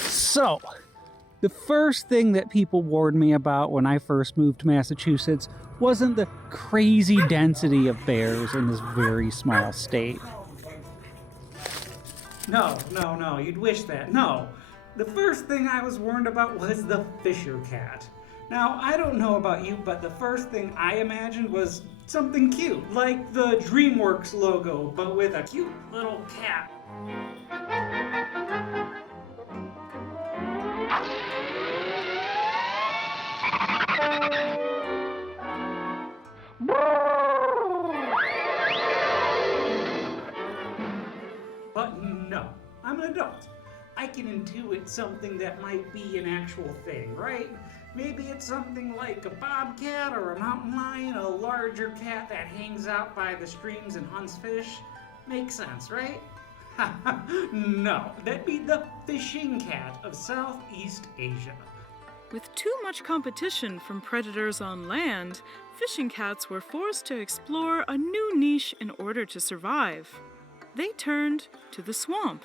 So, the first thing that people warned me about when I first moved to Massachusetts wasn't the crazy density of bears in this very small state. No, you'd wish that. No. The first thing I was warned about was the Fisher cat. Now, I don't know about you, but the first thing I imagined was something cute, like the DreamWorks logo, but with a cute little cat. But no, I'm an adult. I can intuit something that might be an actual thing, right? Maybe it's something like a bobcat or a mountain lion, a larger cat that hangs out by the streams and hunts fish. Makes sense, right? No, that'd be the fishing cat of Southeast Asia. With too much competition from predators on land, fishing cats were forced to explore a new niche in order to survive. They turned to the swamp.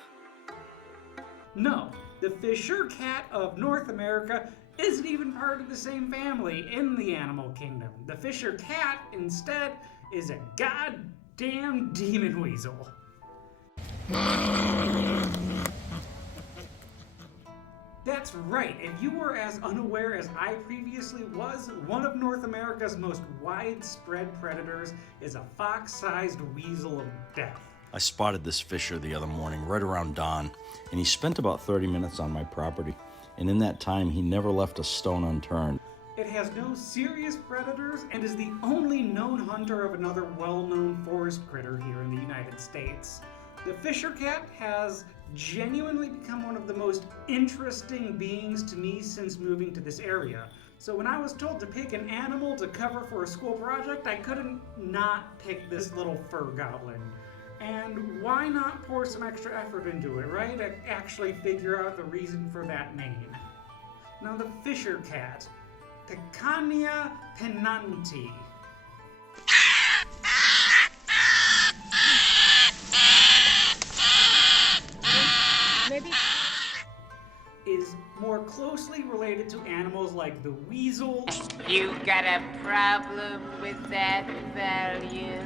No, the Fisher cat of North America isn't even part of the same family in the animal kingdom. The Fisher cat, instead, is a goddamn demon weasel. That's right, if you were as unaware as I previously was, one of North America's most widespread predators is a fox-sized weasel of death. I spotted this fisher the other morning, right around dawn, and he spent about 30 minutes on my property. And in that time, he never left a stone unturned. It has no serious predators and is the only known hunter of another well-known forest critter here in the United States. The Fisher cat has genuinely become one of the most interesting beings to me since moving to this area. So when I was told to pick an animal to cover for a school project, I couldn't not pick this little fur goblin. And why not pour some extra effort into it, right? To actually figure out the reason for that name. Now the Fisher cat, Pekania pennanti. Maybe. Is more closely related to animals like the weasel. You got a problem with that value?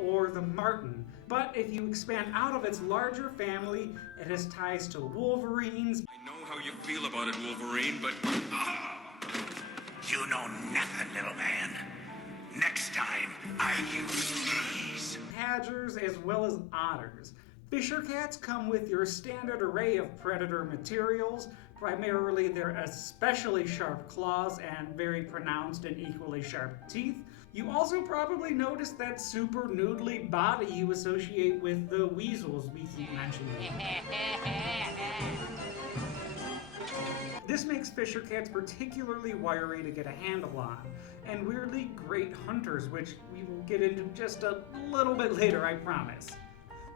Or the marten. But if you expand out of its larger family, it has ties to wolverines. I know how you feel about it, Wolverine, but... You know nothing, little man. Next time, I use these. Badgers as well as otters. Fisher cats come with your standard array of predator materials, primarily their especially sharp claws and very pronounced and equally sharp teeth. You also probably noticed that super noodly body you associate with the weasels we keep mentioning. This makes Fisher cats particularly wiry to get a handle on, and weirdly great hunters, which we will get into just a little bit later, I promise.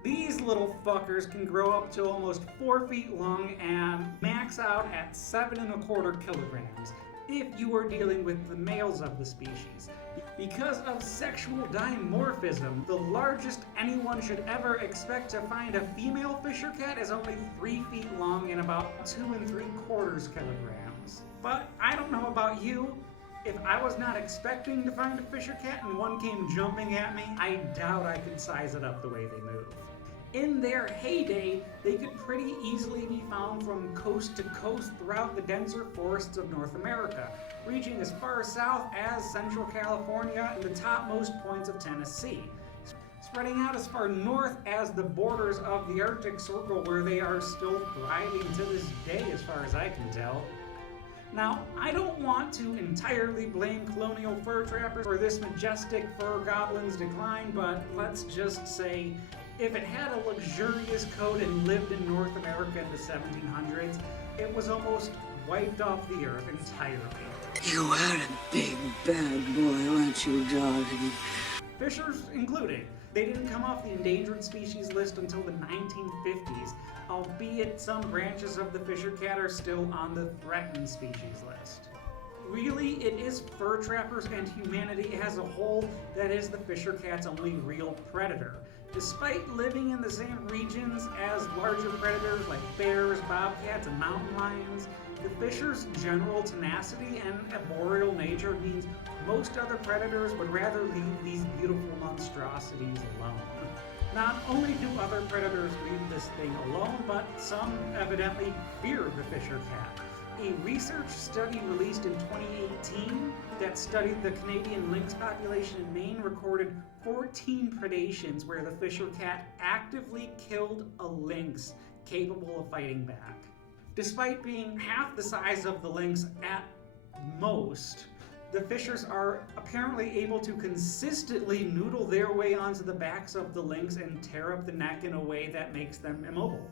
These little fuckers can grow up to almost 4 feet long and max out at 7¼ kilograms if you are dealing with the males of the species. Because of sexual dimorphism, the largest anyone should ever expect to find a female Fisher cat is only 3 feet long and about 2¾ kilograms. But I don't know about you. If I was not expecting to find a Fisher cat and one came jumping at me, I doubt I could size it up the way they move. In their heyday, they could pretty easily be found from coast to coast throughout the denser forests of North America, reaching as far south as Central California and the topmost points of Tennessee, spreading out as far north as the borders of the Arctic Circle, where they are still thriving to this day as far as I can tell. Now, I don't want to entirely blame colonial fur trappers for this majestic fur goblin's decline, but let's just say, if it had a luxurious coat and lived in North America in the 1700s, it was almost wiped off the earth entirely. You are a big bad boy, aren't you, darling? Fishers included. They didn't come off the endangered species list until the 1950s, albeit some branches of the Fisher cat are still on the threatened species list. Really, it is fur trappers and humanity as a whole that is the Fisher cat's only real predator. Despite living in the same regions as larger predators like bears, bobcats, and mountain lions, the fisher's general tenacity and arboreal nature means most other predators would rather leave these beautiful monstrosities alone. Not only do other predators leave this thing alone, but some evidently fear the fisher cat. A research study released in 2018 that studied the Canadian lynx population in Maine recorded 14 predations where the fisher cat actively killed a lynx capable of fighting back. Despite being half the size of the lynx at most, the fishers are apparently able to consistently noodle their way onto the backs of the lynx and tear up the neck in a way that makes them immobile.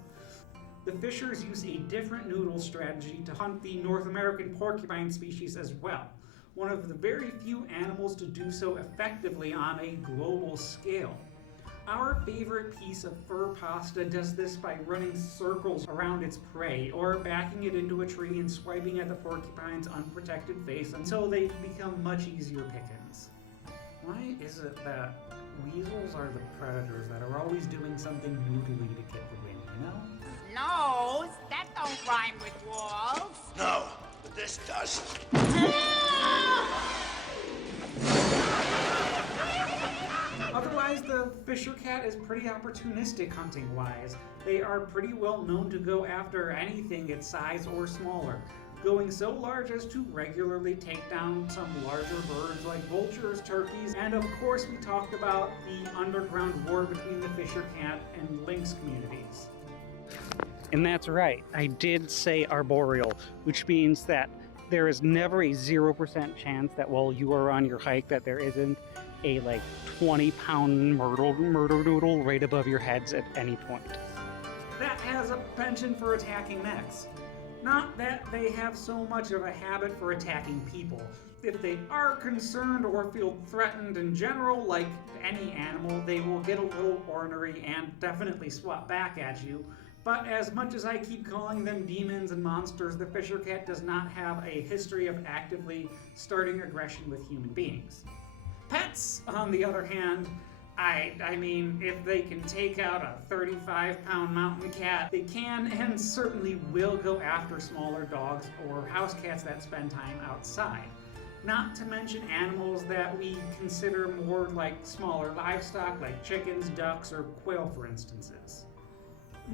The fishers use a different noodle strategy to hunt the North American porcupine species as well, one of the very few animals to do so effectively on a global scale. Our favorite piece of fur pasta does this by running circles around its prey, or backing it into a tree and swiping at the porcupine's unprotected face until they become much easier pickings. Why is it that weasels are the predators that are always doing something noodly to get the win, you know? No, that don't rhyme with wolves. No, but this does. Otherwise, the fisher cat is pretty opportunistic hunting-wise. They are pretty well known to go after anything its size or smaller, going so large as to regularly take down some larger birds like vultures, turkeys, and of course we talked about the underground war between the fisher cat and lynx communities. And that's right, I did say arboreal, which means that there is never a 0% chance that while you are on your hike that there isn't a 20-pound murder noodle right above your heads at any point. That has a penchant for attacking necks. Not that they have so much of a habit for attacking people. If they are concerned or feel threatened in general, like any animal, they will get a little ornery and definitely swat back at you. But as much as I keep calling them demons and monsters, the fisher cat does not have a history of actively starting aggression with human beings. Pets, on the other hand, I mean, if they can take out a 35-pound mountain cat, they can and certainly will go after smaller dogs or house cats that spend time outside. Not to mention animals that we consider more like smaller livestock, like chickens, ducks, or quail, for instances.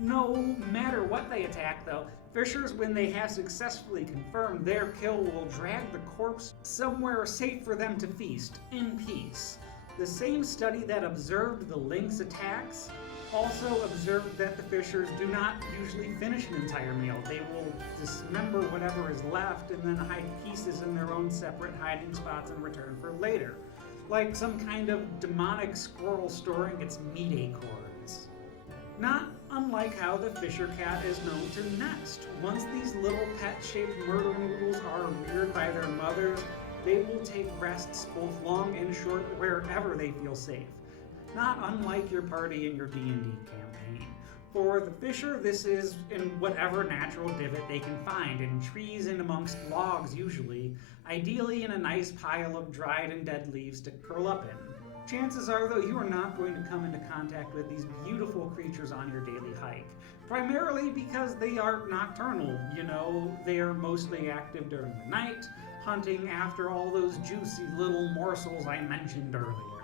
No matter what they attack, though, fishers, when they have successfully confirmed their kill, will drag the corpse somewhere safe for them to feast, in peace. The same study that observed the lynx attacks also observed that the fishers do not usually finish an entire meal. They will dismember whatever is left and then hide pieces in their own separate hiding spots in return for later, like some kind of demonic squirrel storing its meat acorns. Not unlike how the fisher cat is known to nest. Once these little pet-shaped murder noodles are reared by their mothers, they will take rests both long and short wherever they feel safe. Not unlike your party in your D&D campaign. For the fisher, this is in whatever natural divot they can find, in trees and amongst logs usually, ideally in a nice pile of dried and dead leaves to curl up in. Chances are, though, you are not going to come into contact with these beautiful creatures on your daily hike. Primarily because they are nocturnal, you know, they are mostly active during the night, hunting after all those juicy little morsels I mentioned earlier.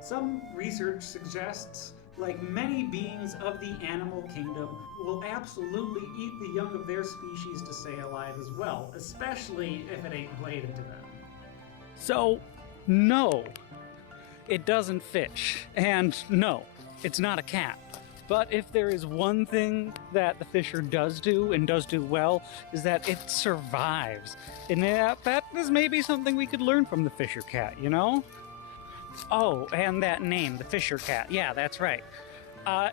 Some research suggests, like many beings of the animal kingdom, will absolutely eat the young of their species to stay alive as well, especially if it ain't related to them. So, no, it doesn't fish. And no, it's not a cat. But if there is one thing that the fisher does do, and does do well, is that it survives. And that is maybe something we could learn from the fisher cat, you know? Oh, and that name, the fisher cat. Yeah, that's right.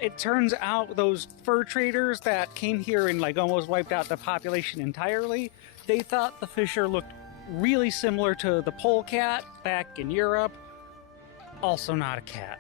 It turns out those fur traders that came here and almost wiped out the population entirely, they thought the fisher looked really similar to the polecat back in Europe. Also not a cat.